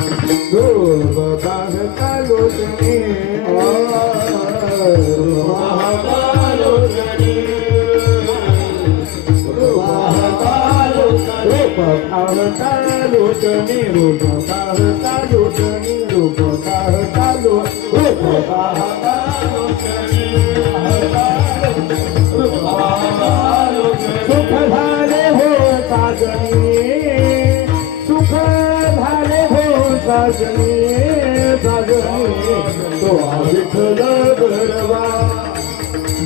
ध्रुव पाहता लोचनी रूप पाहता लोचनी रूप पाहता सुख झाले हो साजनी सुख झाले हो साजनी साजनी तो हा विठ्ठल बरवा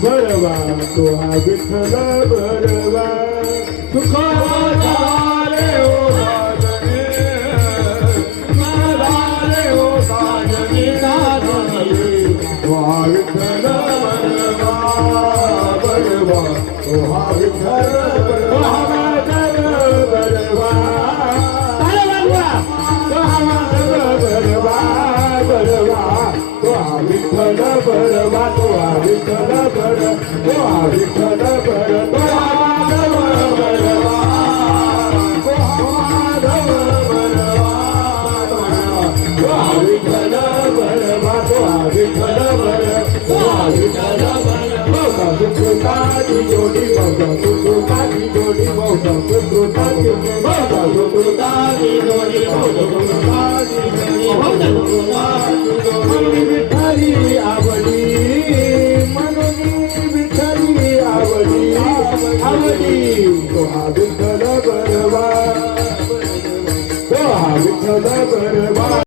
बरवा तो हा विठ्ठल बरवा सुख झाले हो साजनी झाले हो साजनी साजनी तो हा विठ्ठल बरवा बरवा तो हा विठ्ठल बरवा विठ्ठल बरवा तो विठ्ठल बर तो विठ्ठल बर तो विठ्ठल बरवा तो विठ्ठल बर तो विठ्ठल बर सुकृताची जोडी बघा सुकृताची जोडी बघा सुकृताची बघा सुकृताची जोडी बघा सुकृताची जोडी